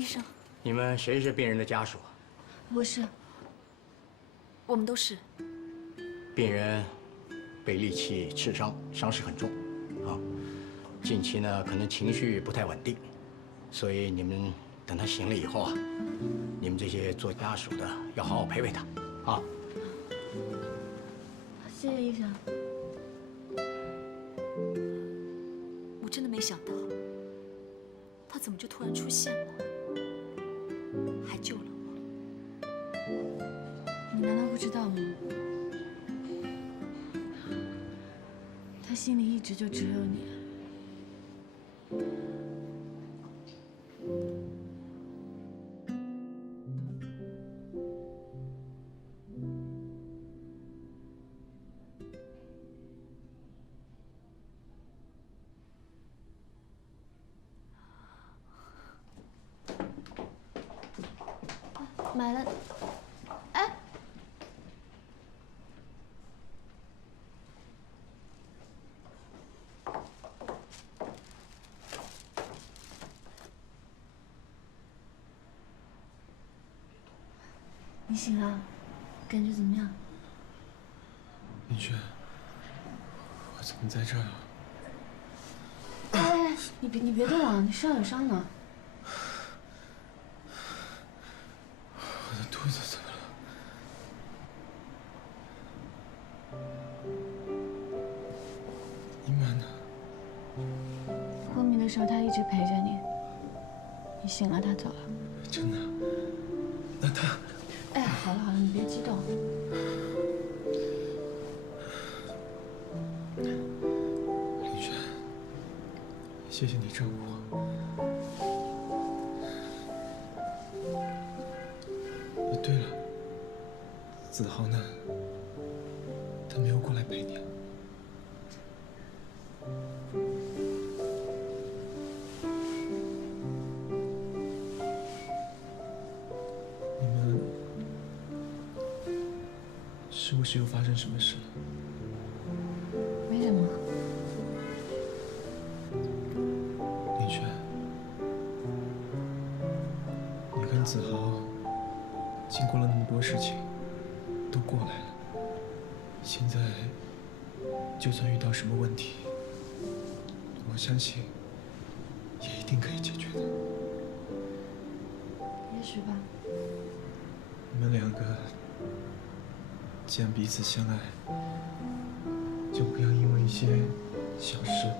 医生，你们谁是病人的家属？我是。我们都是。病人被利器刺伤，伤势很重，啊，近期呢可能情绪不太稳定，所以你们等他醒了以后啊，你们这些做家属的要好好陪陪他，啊。谢谢医生。我真的没想到，他怎么就突然出现了，还救了我。你难道不知道吗？他心里一直就只有你。买了，哎，你醒了，感觉怎么样？林轩，我怎么在这儿啊？哎，你别动啊，你身上有伤呢。我的肚子怎么了？一曼呢？昏迷的时候他一直陪着你，你醒了他走了。真的？那他……哎，好了，你别激动。林轩，谢谢你照顾我。对了，子豪呢？他没有过来陪你啊？你们是不是又发生什么事了？没什么。林轩，你跟子豪经过了那么多事情，都过来了。现在，就算遇到什么问题，我相信也一定可以解决的。也许吧。你们两个既然彼此相爱，就不要因为一些小事，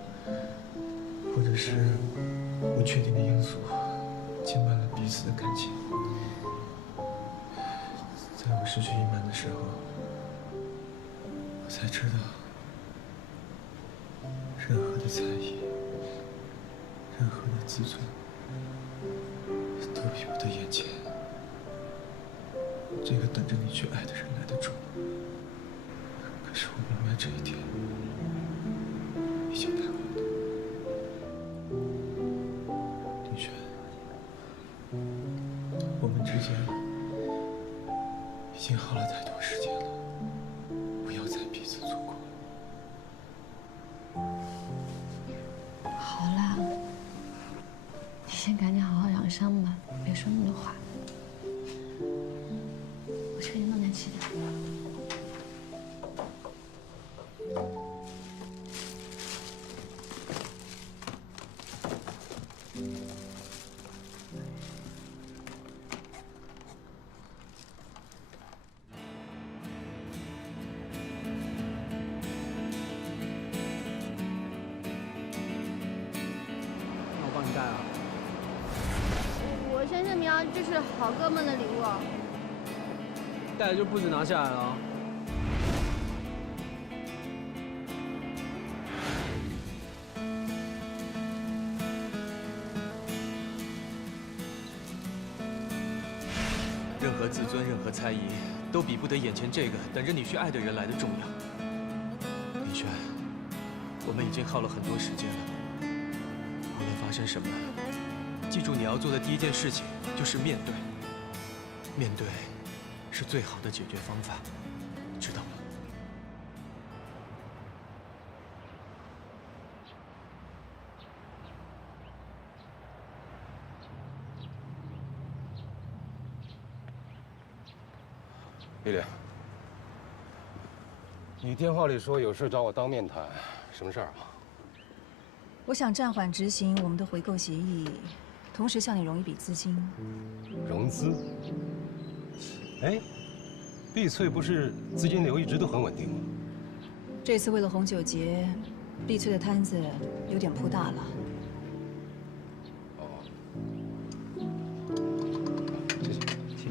或者是不确定的因素，牵绊了彼此的感情。在我失去一曼的时候，我才知道，任何的猜疑，任何的自尊，都比不得眼前这个等着你去爱的人来的重。可是我明白这一点已经太晚了。林轩，我们之间已经耗了太多时间了，不要再彼此错过了。好啦，你先赶紧好好养伤吧，别说那么多话。我去给你弄点吃的。那我帮你带啊。我先声明啊，这是好哥们的礼物。带了就不准拿下来了啊。任何自尊，任何猜疑，都比不得眼前这个等着你去爱的人来的重要。林轩，我们已经耗了很多时间了，无论发生什么，记住你要做的第一件事情就是面对。面对，是最好的解决方法，知道吗？丽丽，你电话里说有事找我当面谈，什么事儿啊？我想暂缓执行我们的回购协议，同时向你融一笔资金。融资？哎，碧翠不是资金流一直都很稳定吗？这次为了红酒节，碧翠的摊子有点铺大了。谢谢。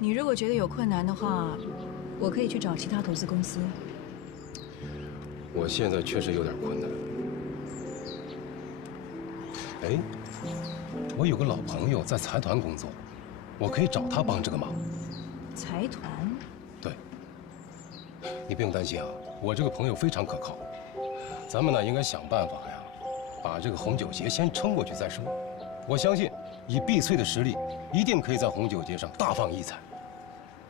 你如果觉得有困难的话，我可以去找其他投资公司。我现在确实有点困难。哎，我有个老朋友在财团工作，我可以找他帮这个忙。财团？对。你不用担心啊，我这个朋友非常可靠。咱们呢应该想办法呀，把这个红酒节先撑过去再说。我相信，以碧翠的实力，一定可以在红酒节上大放异彩。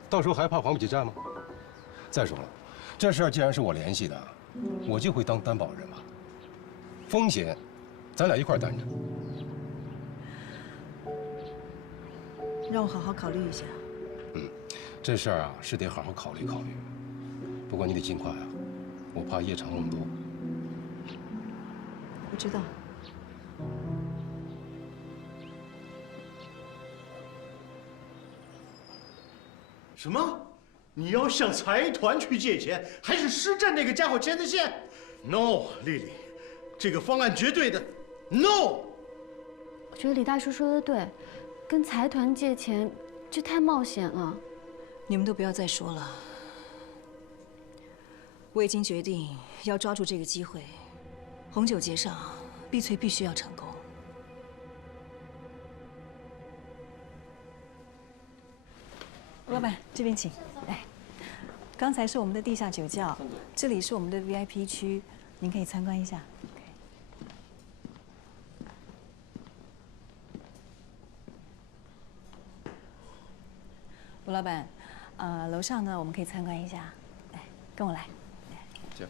到时候还怕还不起债吗？再说了，这事儿既然是我联系的，我就会当担保人嘛。风险，咱俩一块儿担着。让我好好考虑一下。这事儿啊是得好好考虑考虑。不过你得尽快啊，我怕夜长梦多。我知道。什么？你要向财团去借钱，还是施政那个家伙牵的线 ？No， 丽丽，这个方案绝对的 No。我觉得李大叔说的对，跟财团借钱，这太冒险了。你们都不要再说了。我已经决定要抓住这个机会，红酒节上，碧翠必须要成功。老板，这边请。来，刚才是我们的地下酒窖，这里是我们的 VIP 区，您可以参观一下。吴老板，楼上呢我们可以参观一下，来，跟我来。行。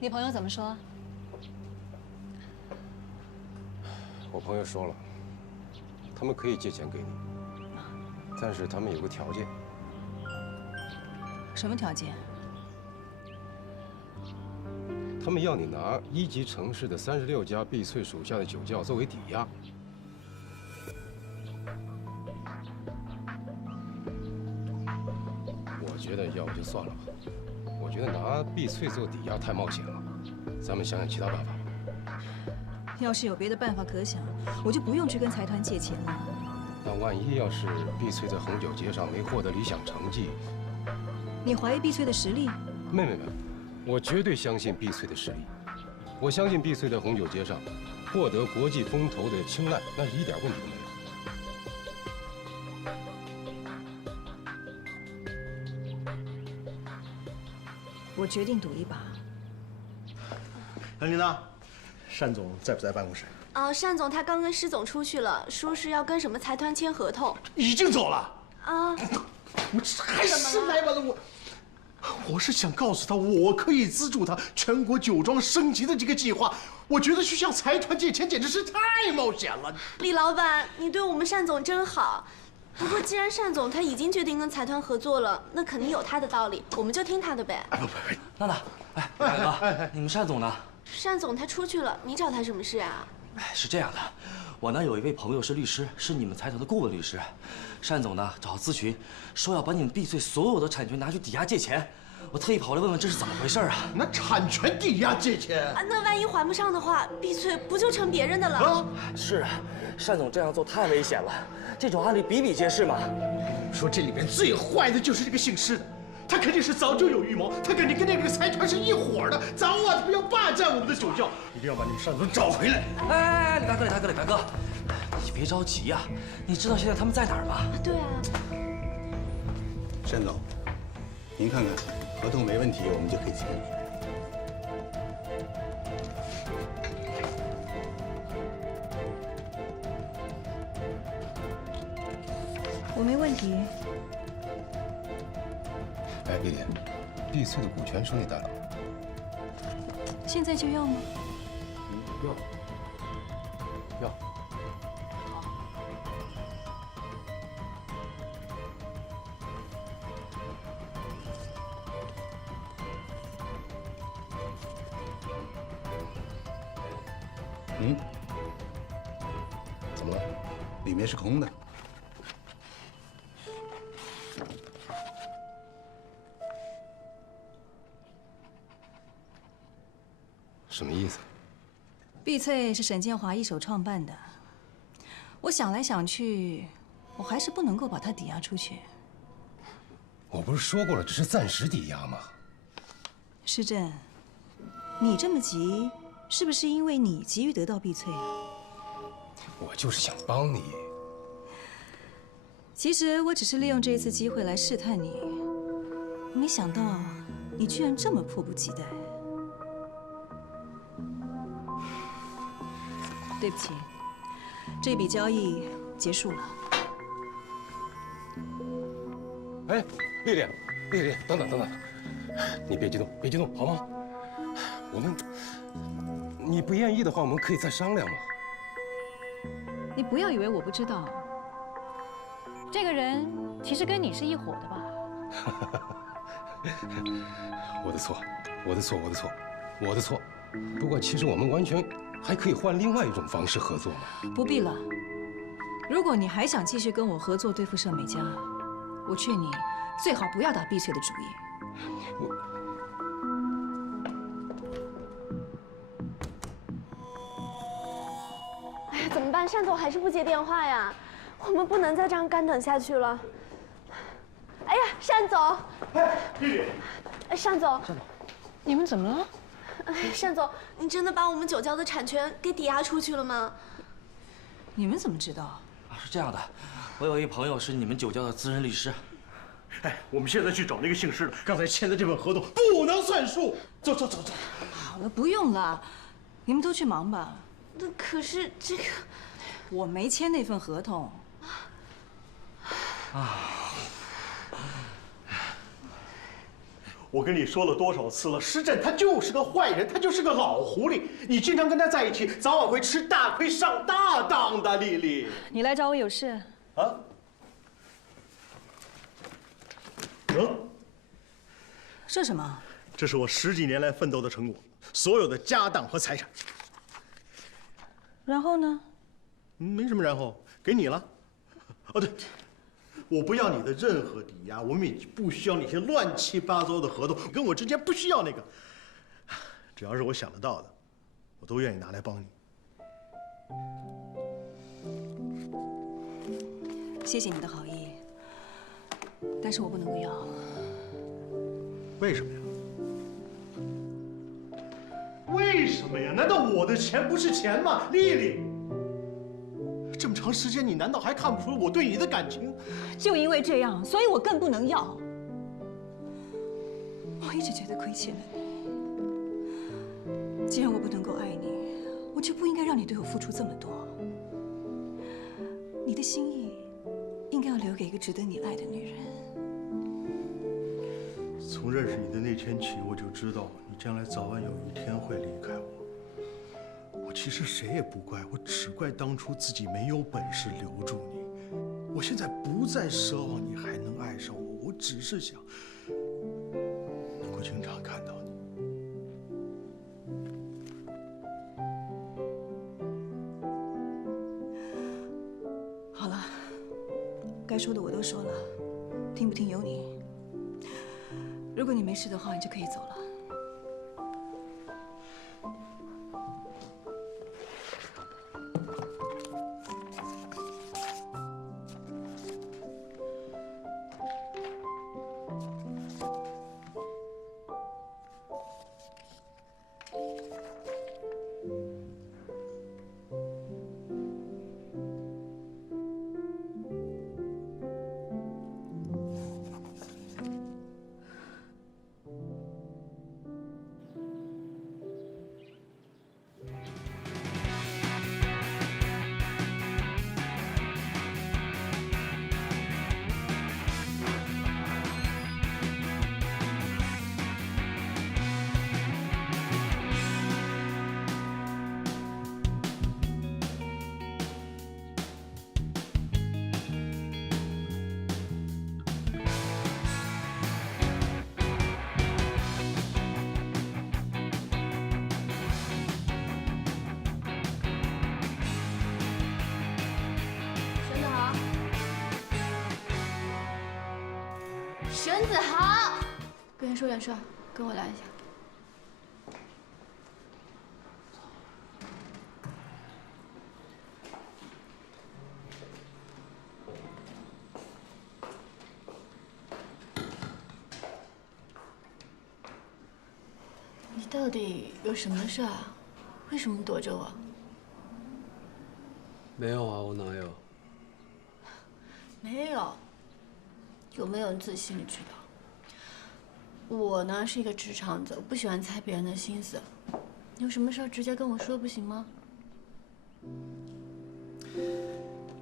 你朋友怎么说？我朋友说了，他们可以借钱给你，但是他们有个条件。什么条件？他们要你拿1级城市的36家碧翠属下的酒窖作为抵押。我觉得要不就算了吧，我觉得拿碧翠做抵押太冒险了，咱们想想其他办法。要是有别的办法可想，我就不用去跟财团借钱了。那万一要是碧翠在红酒节上没获得理想成绩，你怀疑碧翠的实力？没，我绝对相信碧翠的实力。我相信碧翠在红酒节上获得国际风投的青睐，那是一点问题都没有。我决定赌一把。丽娜，单总在不在办公室？单总他刚跟施总出去了，说是要跟什么财团签合同。已经走了。啊，我还是来晚了，我是想告诉他，我可以资助他全国酒庄升级的这个计划。我觉得去向财团借钱简直是太冒险了。李老板，你对我们单总真好。不过既然单总他已经决定跟财团合作了，那肯定有他的道理，我们就听他的呗。不，娜娜，哎，大哥，你们单总呢？单总他出去了，你找他什么事啊？哎，是这样的，我呢有一位朋友是律师，是你们财团的顾问律师。单总呢找他咨询，说要把你们碧翠所有的产权拿去抵押借钱。我特意跑来问问这是怎么回事啊？那产权抵押借钱啊，那万一还不上的话，碧翠不就成别人的了？啊，是，单总这样做太危险了，这种案例比比皆是嘛。说这里边最坏的就是这个姓施的，他肯定是早就有预谋，他肯定跟那个财团是一伙的，早晚他们要霸占我们的酒窖，一定要把你们单总找回来。哎，李大哥，你别着急呀，你知道现在他们在哪儿吗？对啊。单总，您看看，合同没问题，我们就可以签。我没问题。哎，丽丽，碧翠的股权顺利带了。现在就要吗？要。嗯，怎么了？里面是空的。什么意思？碧翠是沈建华一手创办的，我想来想去，我还是不能够把它抵押出去。我不是说过了，只是暂时抵押吗？施正，你这么急，是不是因为你急于得到碧翠啊？我就是想帮你。其实我只是利用这一次机会来试探你，没想到你居然这么迫不及待。对不起，这笔交易结束了。哎，丽丽，丽丽，等等等等，你别激动，别激动，好吗？你不愿意的话，我们可以再商量嘛。你不要以为我不知道，这个人其实跟你是一伙的吧？我的错，我的错，我的错，我的错。不过其实我们完全还可以换另外一种方式合作嘛。不必了。如果你还想继续跟我合作对付盛美嘉，我劝你最好不要打碧翠的主意。哎呀，怎么办？单总还是不接电话呀，我们不能再这样干等下去了。哎呀，单总！哎，丽丽，哎，单总，你们怎么了？哎，单总，你真的把我们酒窖的产权给抵押出去了吗？你们怎么知道？是这样的，我有一朋友是你们酒窖的资深律师。哎，我们现在去找那个姓施的，刚才签的这份合同不能算数。走走走走。好了，不用了，你们都去忙吧。那可是这个，我没签那份合同。我跟你说了多少次了，施震他就是个坏人，他就是个老狐狸。你经常跟他在一起，早晚会吃大亏，上大当的。丽丽，你来找我有事？啊？这什么？这是我10几年来奋斗的成果，所有的家当和财产。然后呢？没什么然后，给你了。哦对，我不要你的任何抵押，我们也不需要那些乱七八糟的合同，跟我之间不需要那个。只要是我想得到的，我都愿意拿来帮你。谢谢你的好意，但是我不能够要。为什么呀？为什么呀？难道我的钱不是钱吗？丽丽，这么长时间，你难道还看不出我对你的感情？就因为这样，所以我更不能要。我一直觉得亏欠了你。既然我不能够爱你，我就不应该让你对我付出这么多。你的心意应该要留给一个值得你爱的女人。从认识你的那天起，我就知道你将来早晚有一天会离开我。我其实谁也不怪，我只怪当初自己没有本事留住你。我现在不再奢望你还能爱上我，我只是想能够经常看到你。好了，该说的我都说了，听不听由你。如果你没事的话，你就可以走了。陈子豪，跟人说点事儿，跟我来一下。你到底有什么事啊？为什么躲着我？没有啊，我哪有？没有。有没有你自己心里知道。我呢是一个直肠子，我不喜欢猜别人的心思。你有什么事儿直接跟我说不行吗？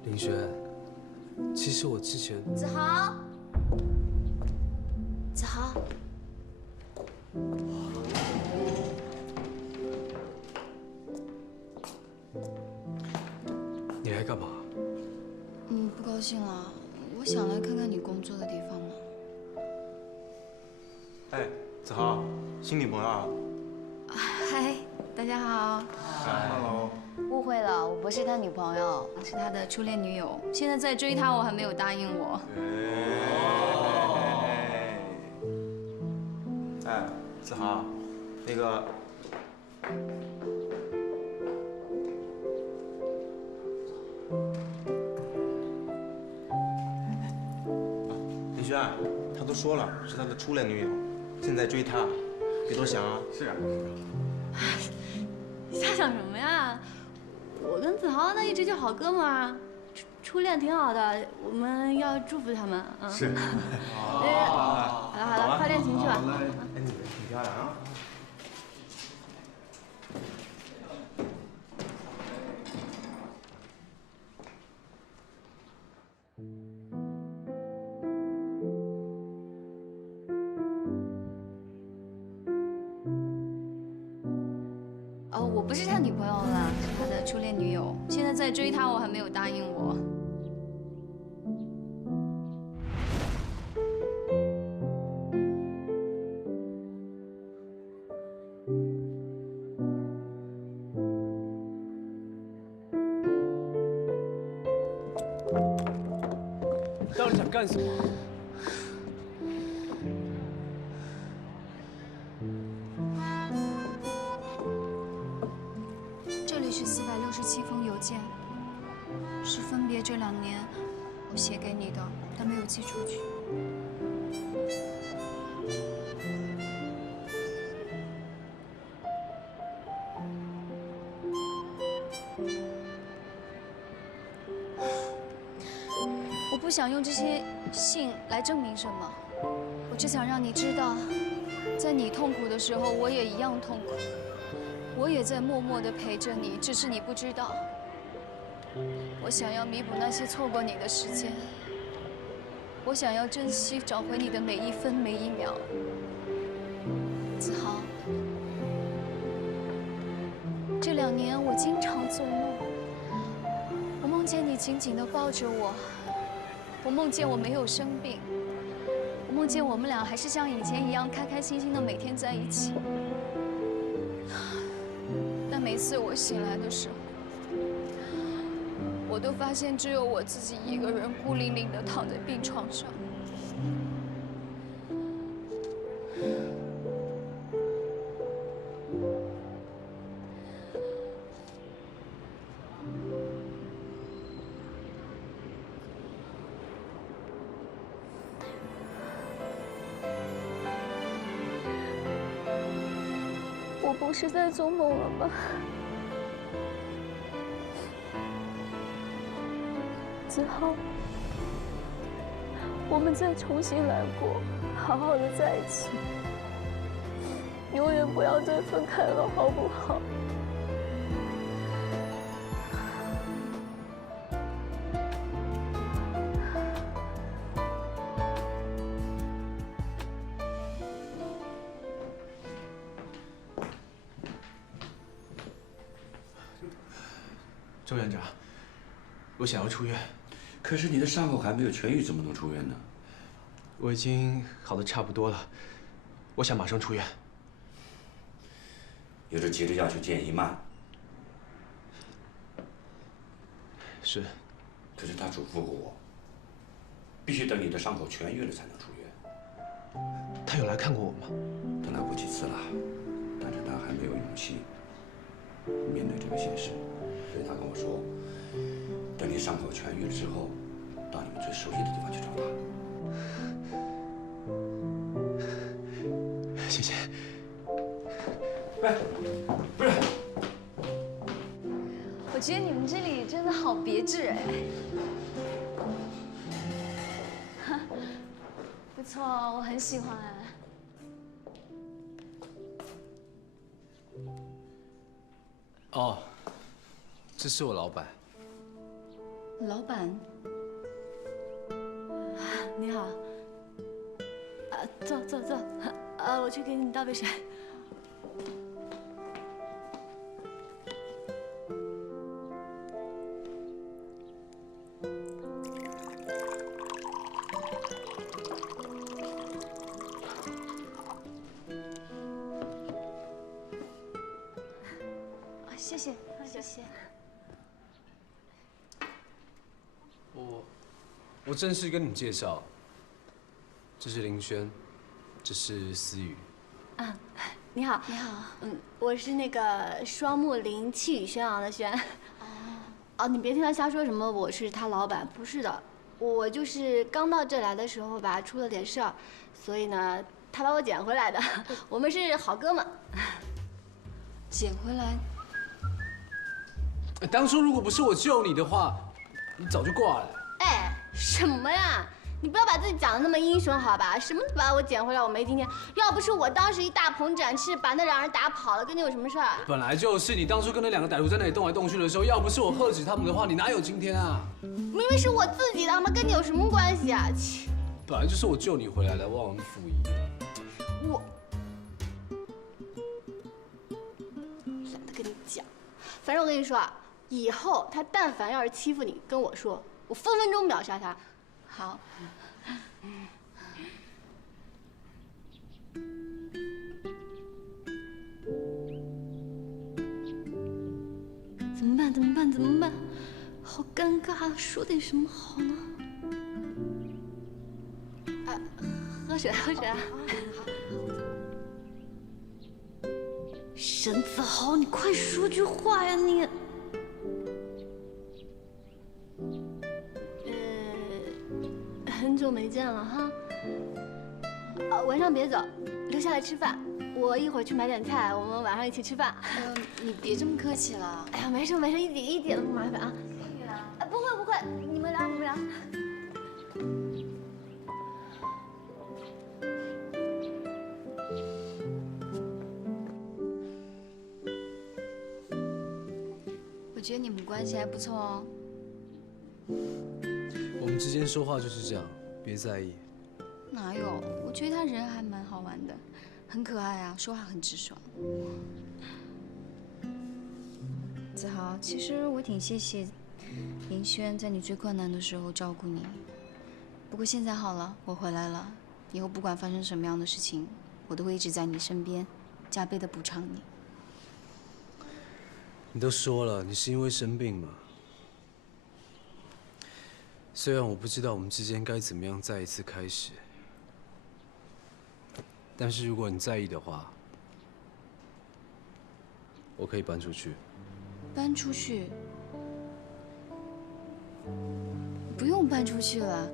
林轩，其实我之前……子豪，子豪。你来干嘛？不高兴了。我想来看看你工作的地方嘛。哎，子豪，新女朋友啊？嗨，大家好。Hello。误会了，我不是他女朋友，是他的初恋女友。现在在追他，我还没有答应我。哎，子豪，那个。林轩，他都说了是他的初恋女友，现在追他，别多想啊。是啊。你瞎想什么呀？我跟子豪那一直就好哥们儿，初恋挺好的，我们要祝福他们。是。好了，快练琴去吧。哎，你挺漂亮啊。我不是他女朋友了，是他的初恋女友。现在在追他，我还没有答应我。到底想干什么？这里是467封邮件，是分别这2年我写给你的，但没有寄出去。我不想用这些信来证明什么，我只想让你知道，在你痛苦的时候，我也一样痛苦。我也在默默地陪着你，只是你不知道。我想要弥补那些错过你的时间，我想要珍惜找回你的每一分每一秒。子豪，这2年我经常做梦，我梦见你紧紧地抱着我，我梦见我没有生病，我梦见我们俩还是像以前一样开开心心的每天在一起。但每次我醒来的时候，我都发现只有我自己一个人孤零零地躺在病床上。我不是在做梦了吧？子豪，我们再重新来过，好好的在一起，永远不要再分开了，好不好？周院长，我想要出院。可是你的伤口还没有痊愈，怎么能出院呢？我已经好的差不多了，我想马上出院。有着急着要去见姨妈。是。可是她嘱咐过我，必须等你的伤口痊愈了才能出院。他有来看过我吗？他来过几次了，但是他还没有勇气面对这个现实，所以他跟我说，等你伤口痊愈了之后，到你们最熟悉的地方去找他。谢谢。哎，不是，我觉得你们这里真的好别致哎。不错，我很喜欢哎。哦，这是我老板。老板，你好。坐。我去给你倒杯水。谢谢。我正式跟你介绍，这是林轩，这是思雨。啊，你好。你好。我是那个双木林气宇轩昂的轩。哦，你别听他瞎说什么，我是他老板，不是的，我就是刚到这来的时候吧，出了点事儿，所以呢，他把我捡回来的，我们是好哥们。捡回来？当初如果不是我救你的话，你早就挂了。哎，什么呀？你不要把自己讲得那么英雄好吧？什么把我捡回来，我没听见。要不是我当时一大鹏展翅把那两人打跑了，跟你有什么事儿？本来就是你当初跟那两个歹徒在那里动来动去的时候，要不是我喝止他们的话，你哪有今天啊？明明是我自己的，他妈跟你有什么关系啊？切！本来就是我救你回来的，忘恩负义。我懒得跟你讲，反正我跟你说啊，以后他但凡要是欺负你，跟我说，我分分钟秒杀他。好。怎么办？好尴尬，说点什么好呢？啊，喝水啊！沈子豪，你快说句话呀你！很久没见了哈。晚上别走，留下来吃饭。我一会儿去买点菜，我们晚上一起吃饭。你别这么客气了。哎呀，没事，一点都不麻烦啊。不会，你们聊。我觉得你们关系还不错哦。我们之间说话就是这样，别在意。哪有？我觉得他人还蛮好玩的，很可爱啊，说话很直爽。子豪，其实我挺谢谢林轩在你最困难的时候照顾你。不过现在好了，我回来了，以后不管发生什么样的事情，我都会一直在你身边，加倍的补偿你。你都说了，你是因为生病嘛？虽然我不知道我们之间该怎么样再一次开始，但是如果你在意的话，我可以搬出去。搬出去？不用搬出去了，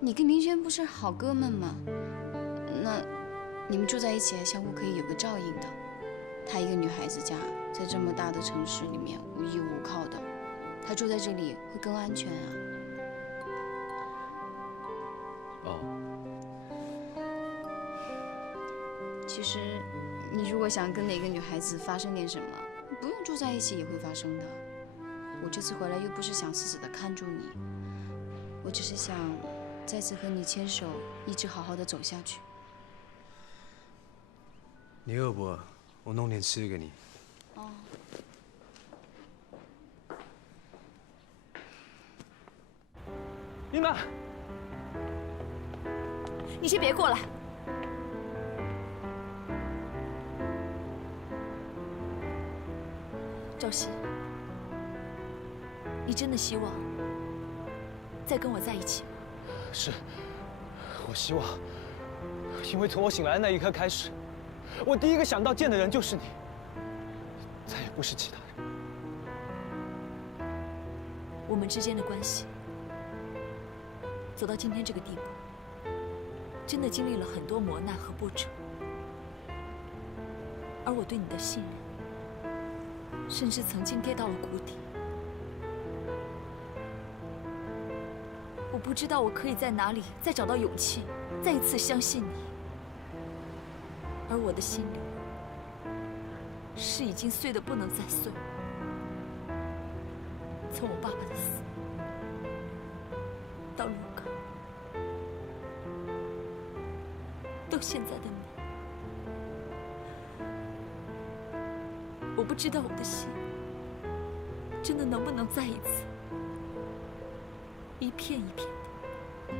你跟明轩不是好哥们吗？那你们住在一起，相互可以有个照应的。她一个女孩子家，在这么大的城市里面无依无靠的，她住在这里会更安全啊。其实，你如果想跟哪个女孩子发生点什么，不用住在一起也会发生的。我这次回来又不是想死死的看住你，我只是想再次和你牵手，一直好好的走下去。你饿不饿？我弄点吃的给你。哦。英娜，你先别过来。赵熙，你真的希望再跟我在一起吗？是，我希望因为从我醒来的那一刻开始，我第一个想到见的人就是你，再也不是其他人。我们之间的关系走到今天这个地步，真的经历了很多磨难和波折，而我对你的信任，甚至曾经跌到了谷底。我不知道我可以在哪里再找到勇气，再一次相信你。而我的心里是已经碎得不能再碎。从我爸爸的死到卢卡，到现在的你，我不知道我的心真的能不能再一次一片一片的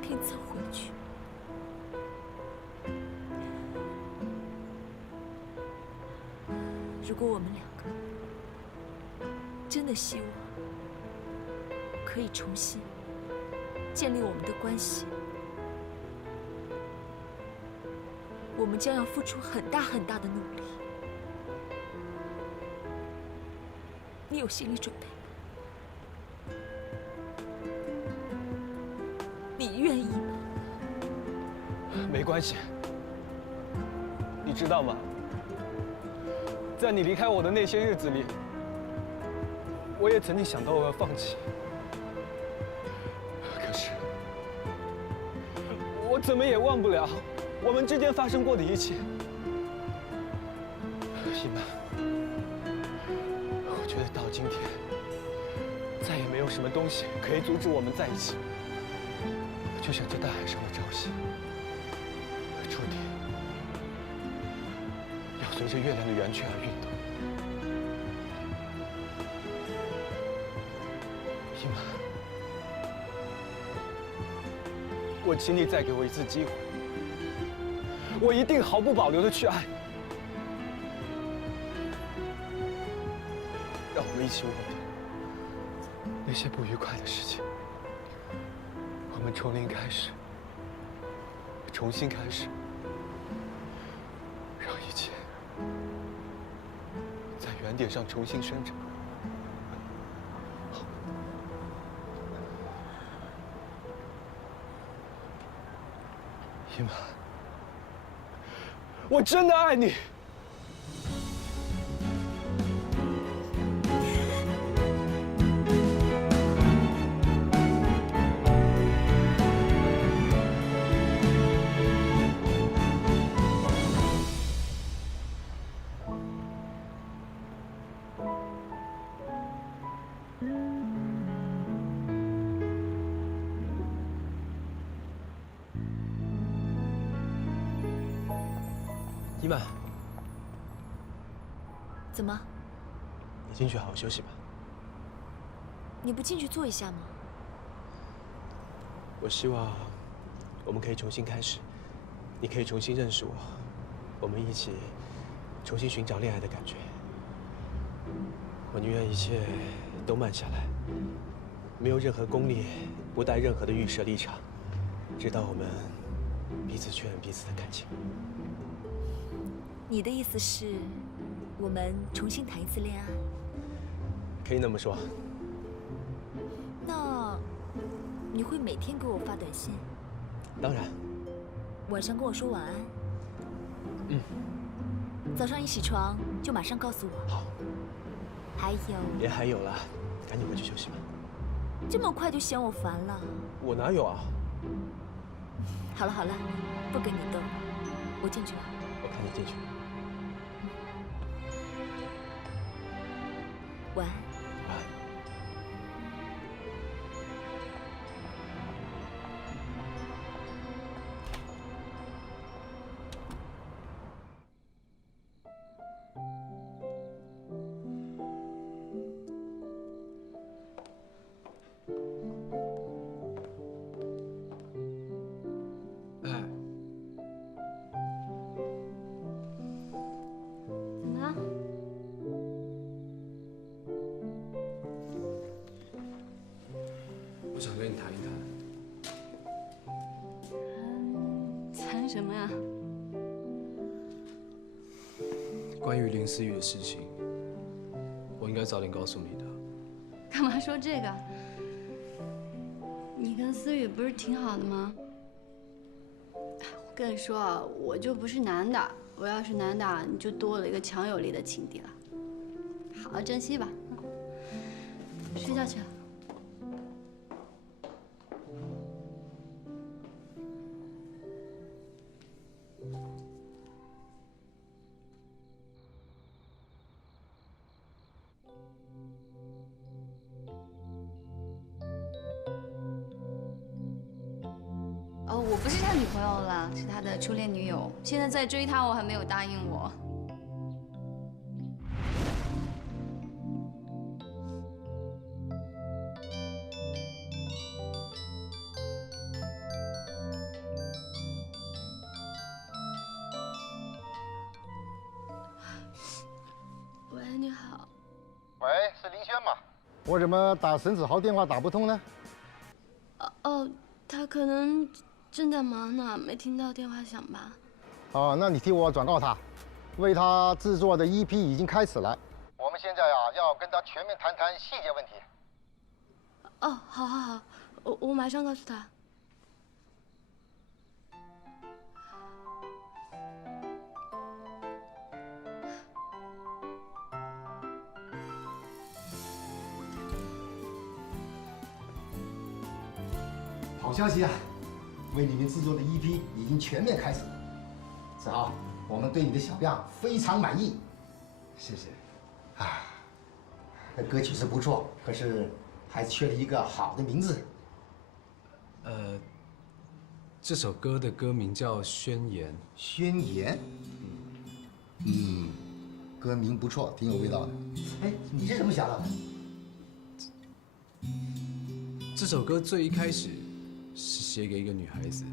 拼凑回去。如果我们两个真的希望可以重新建立我们的关系，我们将要付出很大很大的努力。你有心理准备吗？你愿意吗？没关系，你知道吗？在你离开我的那些日子里，我也曾经想到我要放弃，可是我怎么也忘不了我们之间发生过的一切。伊曼，我觉得到今天，再也没有什么东西可以阻止我们在一起，就像这大海上的潮汐，注定要随着月亮的圆圈而运动。伊曼，我请你再给我一次机会，我一定毫不保留地去爱你。让我们一起忘掉那些不愉快的事情，我们从零开始，重新开始，让一切在原点上重新生长。伊曼，我真的爱你。伊曼，怎么？你进去好好休息吧。你不进去坐一下吗？我希望我们可以重新开始，你可以重新认识我，我们一起重新寻找恋爱的感觉。我宁愿一切都慢下来，没有任何功利，不带任何的预设立场，直到我们彼此确认彼此的感情。你的意思是，我们重新谈一次恋爱？可以那么说。那你会每天给我发短信？当然。晚上跟我说晚安？嗯。早上一起床就马上告诉我。好。还有？别还有了，赶紧回去休息吧。这么快就嫌我烦了？我哪有啊？好了好了，不跟你斗了，我进去了。我看你进去。晚安。晚安。哎，怎么了？我想跟你谈一谈。谈什么呀？关于林思雨的事情，我应该早点告诉你的。干嘛说这个？你跟思雨不是挺好的吗？我跟你说啊，我就不是男的，我要是男的，你就多了一个强有力的情敌了。好好珍惜吧，睡觉去了。哦，我不是他女朋友了，是他的初恋女友。现在在追他，我还没有答应我。喂，你好。喂，是林轩吗？我怎么打沈子豪电话打不通呢？哦，他可能正在忙呢，没听到电话响吧？哦，那你替我转告他，为他制作的 EP 已经开始了。我们现在要跟他全面谈谈细节问题。哦，好，好，好，我马上告诉他。好消息啊！为你们制作的 EP 已经全面开始了。子豪，我们对你的小样非常满意。谢谢。啊，那歌曲是不错，可是还缺了一个好的名字。这首歌的歌名叫《宣言》。宣言。歌名不错，挺有味道的。哎，你是怎么想到的？这首歌最一开始是写给一个女孩子，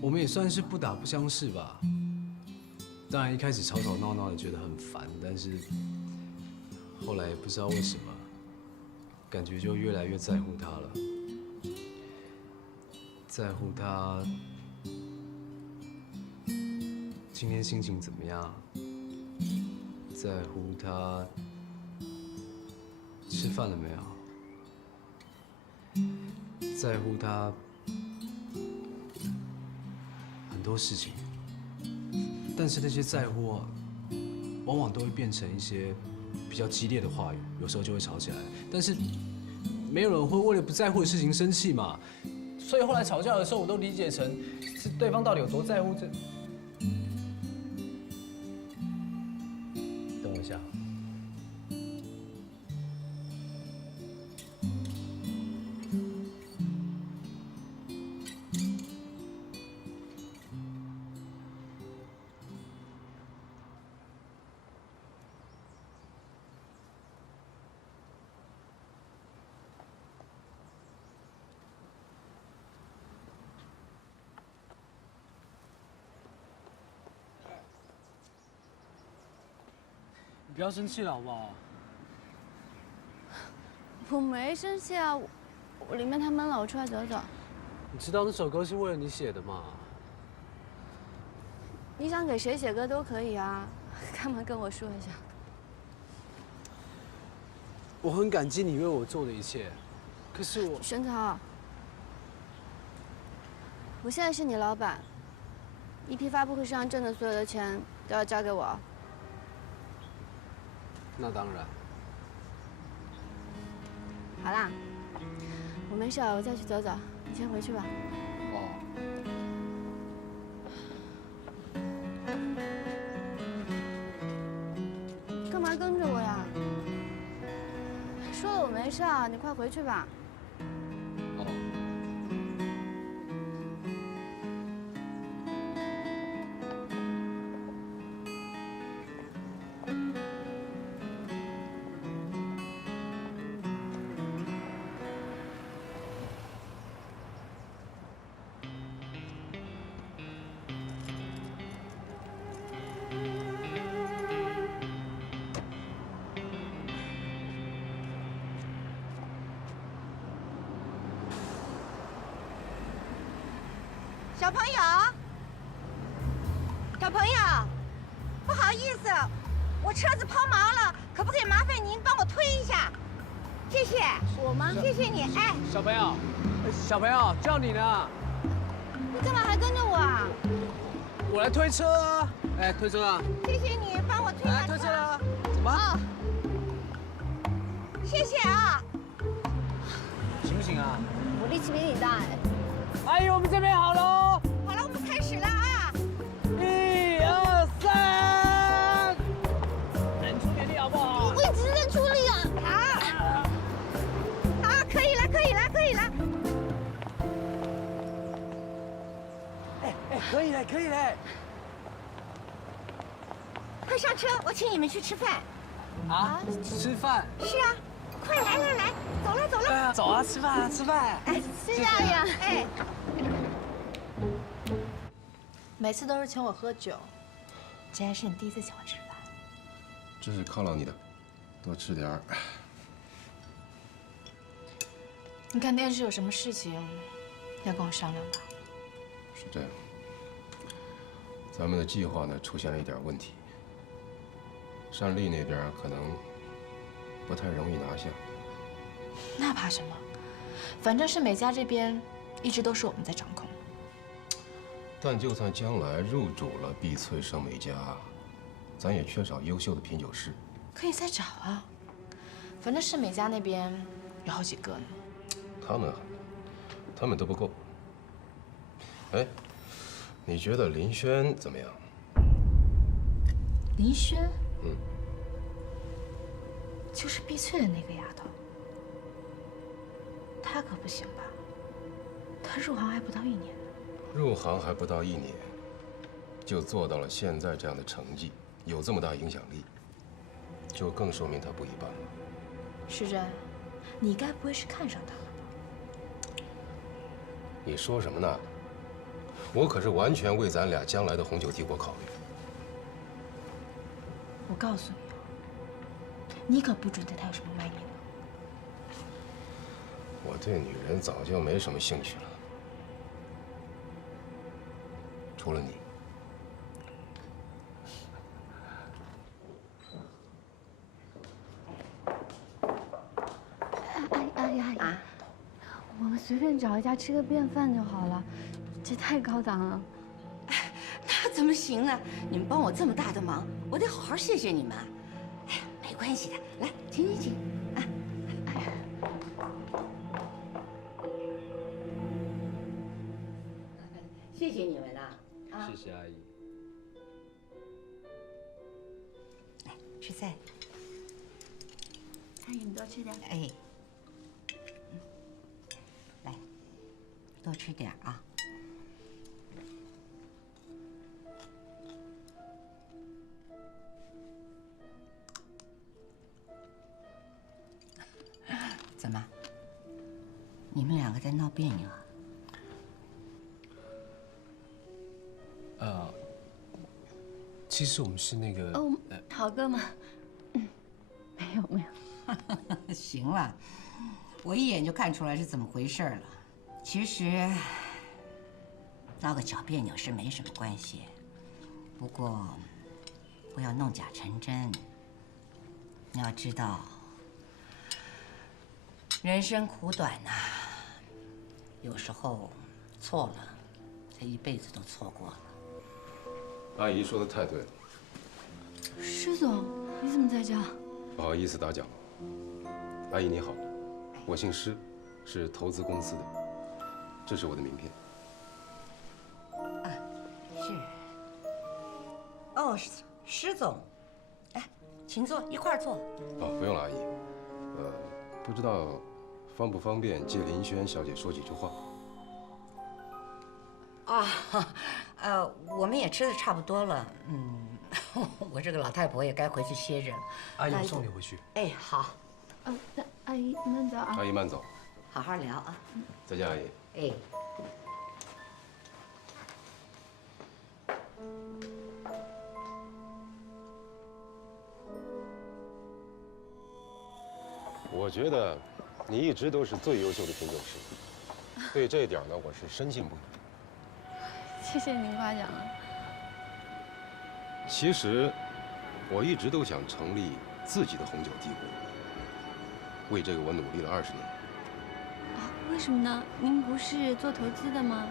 我们也算是不打不相识吧。当然一开始吵吵闹闹的，觉得很烦，但是后来也不知道为什么，感觉就越来越在乎她了，在乎她今天心情怎么样，在乎她吃饭了没有。在乎他很多事情，但是那些在乎往往都会变成一些比较激烈的话语，有时候就会吵起来。但是没有人会为了不在乎的事情生气嘛，所以后来吵架的时候，我都理解成是对方到底有多在乎这。等我一下。你不要生气了好不好？我没生气啊，我里面太闷了，我出来走走。你知道那首歌是为了你写的吗？你想给谁写歌都可以啊，干嘛跟我说一下？我很感激你为我做的一切，可是我……玄草，我现在是你老板，EP 发布会上挣的所有的钱都要交给我。那当然。好啦，我没事，我再去走走，你先回去吧。干嘛跟着我呀？说了我没事，你快回去吧。小朋友，小朋友，不好意思，我车子抛锚了，可不可以麻烦您帮我推一下？谢谢。我吗？谢谢你。哎，小朋友，小朋友，叫你呢。你干嘛还跟着我啊？我来推车啊！哎，推车啊！谢谢你帮我推下车。推车了，怎么？哦，谢谢啊。行不行啊？我力气比你大哎。阿姨，我们这边好喽。好了，我们开始了啊！1、2、3，能出点力好不好？我一直在出力啊！好，可以了，可以了，可以了。哎，可以嘞，可以嘞。快上车，我请你们去吃饭。啊？吃饭？是啊，快来来来，走了走了。哎呀，走啊，吃饭啊，吃饭。哎，是啊呀，哎。每次都是请我喝酒，今天是你第一次请我吃饭。这是犒劳你的，多吃点儿。你看电视有什么事情要跟我商量吧？是这样，咱们的计划呢出现了一点问题，单丽那边可能不太容易拿下。那怕什么？反正是美嘉这边一直都是我们在掌控。但就算将来入主了碧翠盛美家，咱也缺少优秀的品酒师。可以再找啊，反正是美嘉那边有好几个呢。他们都不够。哎，你觉得林轩怎么样？林轩？嗯，就是碧翠的那个丫头。她可不行吧？她入行还不到1年呢。入行还不到1年，就做到了现在这样的成绩，有这么大影响力，就更说明他不一般了。时珍，你该不会是看上他了吧？你说什么呢？我可是完全为咱俩将来的红酒帝国考虑。我告诉你啊，你可不准对他有什么卖念呢。我对女人早就没什么兴趣了，除了你。阿姨，我们随便找一家吃个便饭就好了，这太高档了。那怎么行呢？你们帮我这么大的忙，我得好好谢谢你们。哎呀，没关系的，来，请啊。谢谢你们呐！啊，谢谢阿姨。来吃菜。阿姨，你多吃点。哎，来，多吃点啊。怎么？你们两个在闹别扭啊？其实我们是那个哦，好哥们。没有。行了，我一眼就看出来是怎么回事了。其实闹个小别扭是没什么关系，不过不要弄假成真。你要知道，人生苦短呐，有时候错了，这一辈子都错过了。阿姨说的太对了。施总，你怎么在这？不好意思打搅了。阿姨你好，我姓施，是投资公司的，这是我的名片。是。哦，施总，来，请坐，一块儿坐。哦，不用了，阿姨。不知道方不方便借林轩小姐说几句话？啊，我们也吃的差不多了，我这个老太婆也该回去歇着了。阿姨，我送你回去。哎，好。那阿姨慢走啊。阿姨慢走。好好聊啊。再见，阿姨。哎。我觉得你一直都是最优秀的品酒师，对这一点呢，我是深信不疑。谢谢您夸奖啊。其实，我一直都想成立自己的红酒帝国，为这个我努力了20年。啊，为什么呢？您不是做投资的吗？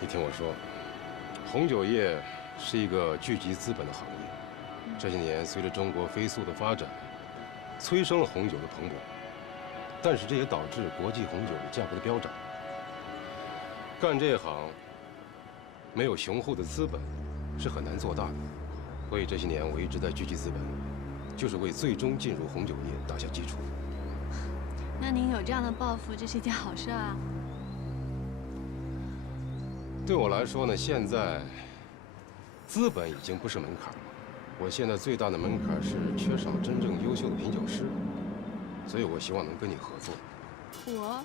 你听我说，红酒业是一个聚集资本的行业。这些年，随着中国飞速的发展，催生了红酒的蓬勃，但是这也导致国际红酒的价格的飙涨。干这行，没有雄厚的资本，是很难做大的。所以这些年我一直在聚集资本，就是为最终进入红酒业打下基础。那您有这样的抱负，这是一件好事啊。对我来说呢，现在资本已经不是门槛了。我现在最大的门槛是缺少真正优秀的品酒师，所以我希望能跟你合作。我。